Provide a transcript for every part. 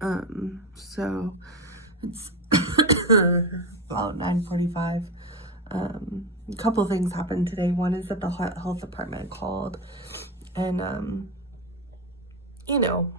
So it's about 9:45. A couple things happened today. One is that the health department called and,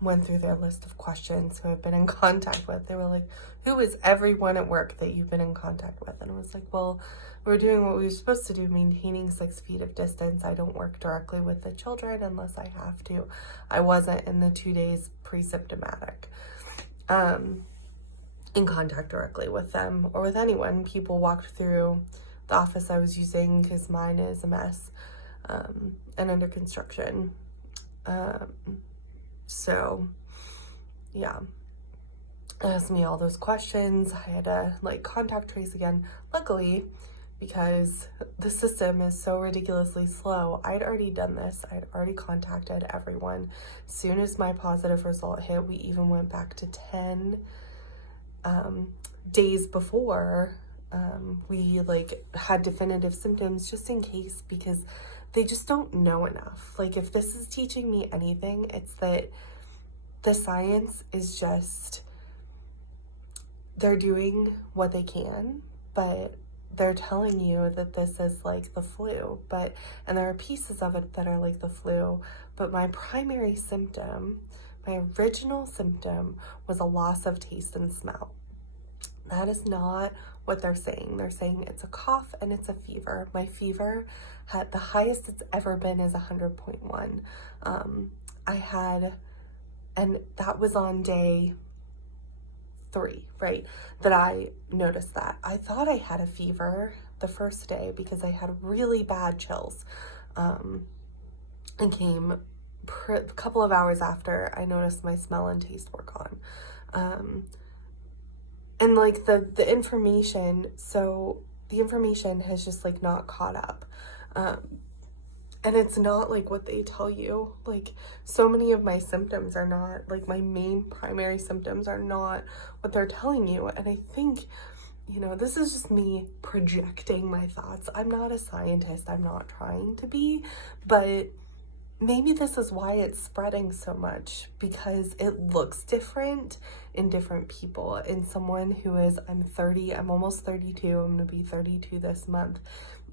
went through their list of questions who I've been in contact with. They were like, who is everyone at work that you've been in contact with? And I was like, well, we're doing what we were supposed to do, maintaining 6 feet of distance. I don't work directly with the children unless I have to. I wasn't in the 2 days pre-symptomatic in contact directly with them or with anyone. People walked through the office I was using because mine is a mess and under construction. So yeah, asked me all those questions. I had to contact trace again. Luckily, because the system is so ridiculously slow, I'd already done this. I'd already contacted everyone. As soon as my positive result hit, we even went back to 10 days before we had definitive symptoms, just in case, because they just don't know enough. If this is teaching me anything, it's that the science is just, they're doing what they can, but they're telling you that this is like the flu, and there are pieces of it that are like the flu, but my primary symptom, my original symptom, was a loss of taste and smell. That is not what they're saying. They're saying it's a cough and it's a fever. My fever had the highest it's ever been is 100.1. And that was on day 3, right? That I noticed that. I thought I had a fever the first day because I had really bad chills. And came a couple of hours after I noticed my smell and taste were gone. And the information, so the information has just not caught up. And it's not what they tell you. So many of my symptoms are not, my main primary symptoms are not what they're telling you. And I think, this is just me projecting my thoughts. I'm not a scientist. I'm not trying to be, but maybe this is why it's spreading so much, because it looks different in different people. In someone who is, I'm 30, I'm almost 32, I'm gonna be 32 this month.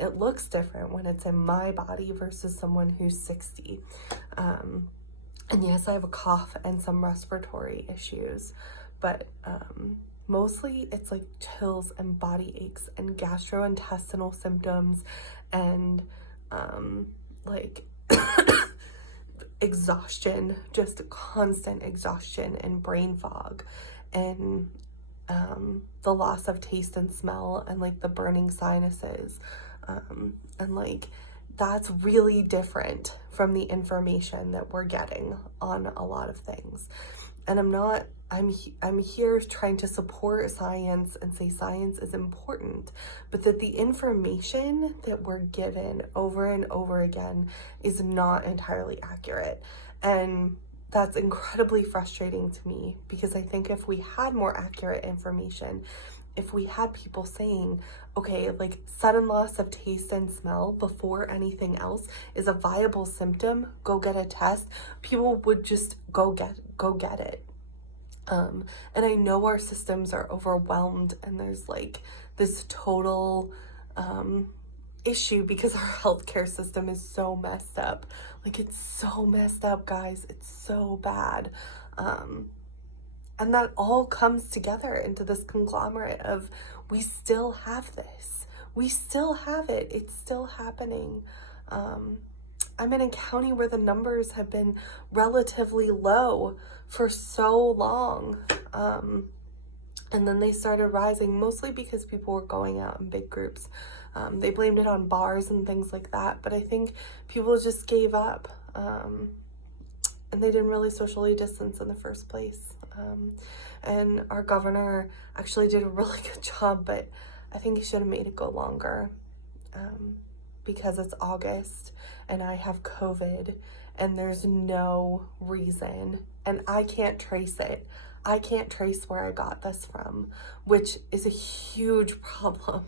It looks different when it's in my body versus someone who's 60. And yes, I have a cough and some respiratory issues, but mostly it's chills and body aches and gastrointestinal symptoms and exhaustion, just constant exhaustion and brain fog, and the loss of taste and smell, and the burning sinuses, and that's really different from the information that we're getting on a lot of things. And I'm here trying to support science and say science is important, but that the information that we're given over and over again is not entirely accurate. And that's incredibly frustrating to me, because I think if we had more accurate information, if we had people saying, okay, sudden loss of taste and smell before anything else is a viable symptom, go get a test, people would just go get it. And I know our systems are overwhelmed, and there's this total issue because our healthcare system is so messed up. It's so messed up, guys. It's so bad. And that all comes together into this conglomerate of, we still have this. We still have it. It's still happening. I'm in a county where the numbers have been relatively low for so long. And then they started rising, mostly because people were going out in big groups. They blamed it on bars and things like that, but I think people just gave up. And they didn't really socially distance in the first place. And our governor actually did a really good job, but I think he should have made it go longer, because it's August and I have COVID and there's no reason, and I can't trace it. I can't trace where I got this from, which is a huge problem,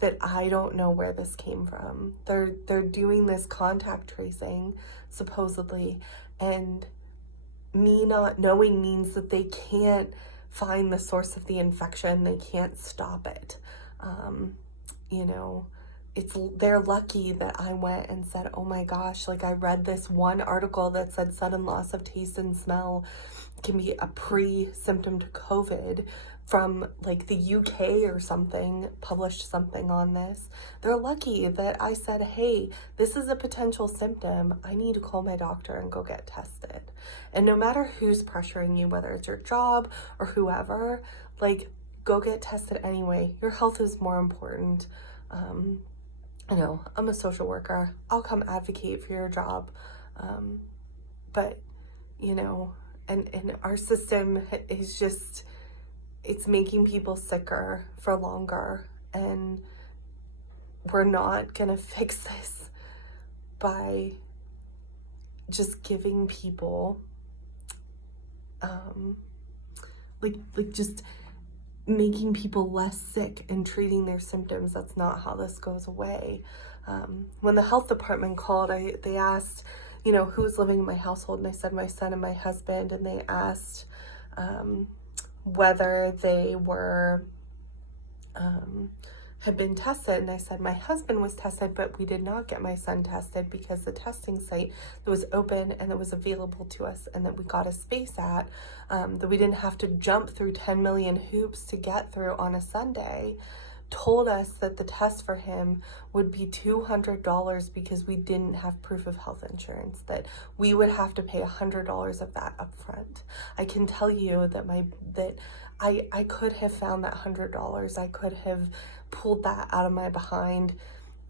that I don't know where this came from. They're doing this contact tracing, supposedly, and me not knowing means that they can't find the source of the infection. They can't stop it. You know, they're lucky that I went and said, oh my gosh, like I read this one article that said sudden loss of taste and smell can be a pre-symptom to COVID, from like the UK or something, published something on this. They're lucky that I said, hey, this is a potential symptom. I need to call my doctor and go get tested. And no matter who's pressuring you, whether it's your job or whoever, like, go get tested anyway. Your health is more important. I know I'm a social worker. I'll come advocate for your job. But, you know, and our system is just, it's making people sicker for longer, and we're not gonna fix this by just giving people like just making people less sick and treating their symptoms. That's not how this goes away. When the health department called, they asked, you know, who's living in my household, and I said my son and my husband, and they asked whether they were had been tested, and I said my husband was tested, but we did not get my son tested because the testing site that was open and that was available to us and that we got a space at, that we didn't have to jump through 10 million hoops to get through on a Sunday, told us that the test for him would be $200 because we didn't have proof of health insurance, that we would have to pay $100 of that up front. I can tell you that I could have found that $100. I could have pulled that out of my behind,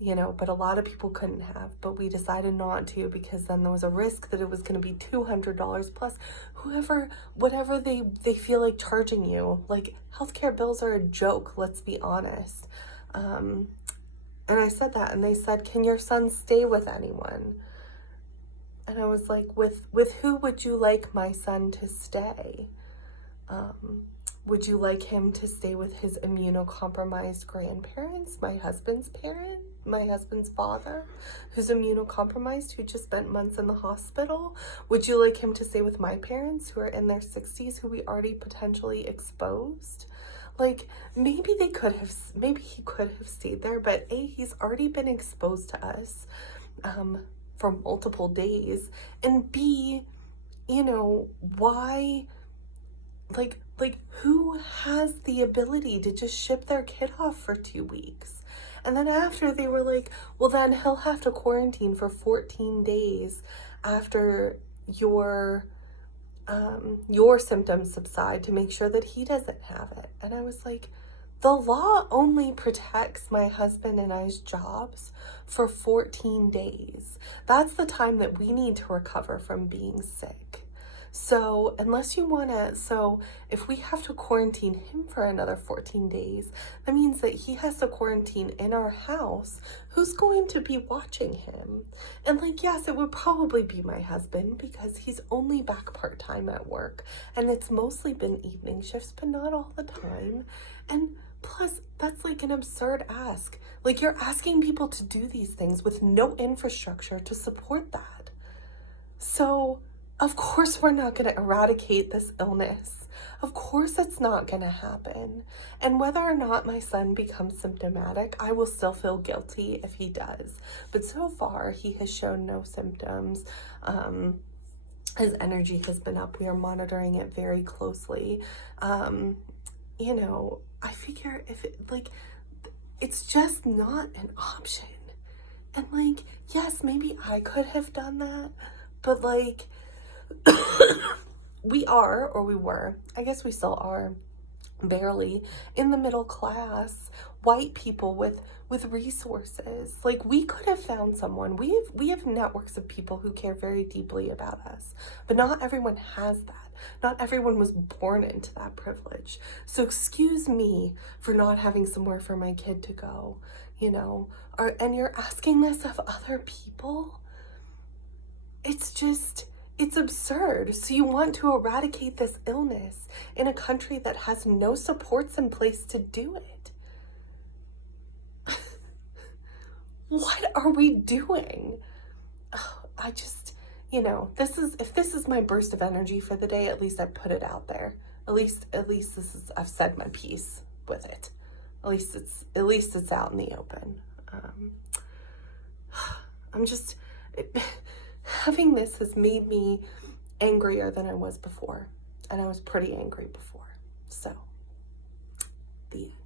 you know, but a lot of people couldn't have. But we decided not to, because then there was a risk that it was going to be $200 plus whatever they feel like charging you. Like, healthcare bills are a joke, let's be honest. And I said that, and they said, can your son stay with anyone? And I was like, with who would you like my son to stay? Would you like him to stay with his immunocompromised grandparents, my husband's father, who's immunocompromised, who just spent months in the hospital? Would you like him to stay with my parents, who are in their 60s, who we already potentially exposed? Like, maybe he could have stayed there, but A, he's already been exposed to us for multiple days, and B, you know, why, like who has the ability to just ship their kid off for 2 weeks? And then after, they were like, well, then he'll have to quarantine for 14 days after your symptoms subside to make sure that he doesn't have it. And I was like, the law only protects my husband and I's jobs for 14 days. That's the time that we need to recover from being sick. So if we have to quarantine him for another 14 days, that means that he has to quarantine in our house. Who's going to be watching him? And like, yes, it would probably be my husband, because he's only back part-time at work, and it's mostly been evening shifts, but not all the time. And plus, that's like an absurd ask. Like, you're asking people to do these things with no infrastructure to support that. So of course we're not going to eradicate this illness. Of course it's not going to happen. And whether or not my son becomes symptomatic, I will still feel guilty if he does. But so far, he has shown no symptoms. His energy has been up. We are monitoring it very closely. You know, I figure it's just not an option. And like, yes, maybe I could have done that, but like, we were, I guess we still are, barely in the middle class, white people with resources. Like, we could have found someone. We have networks of people who care very deeply about us, but not everyone has that. Not everyone was born into that privilege. So excuse me for not having somewhere for my kid to go, you know, and you're asking this of other people. It's absurd. So you want to eradicate this illness in a country that has no supports in place to do it. What are we doing? I just, you know, if this is my burst of energy for the day, at least I put it out there. At least I've said my piece with it. At least it's out in the open. I'm just, having this has made me angrier than I was before. And I was pretty angry before. So, the end.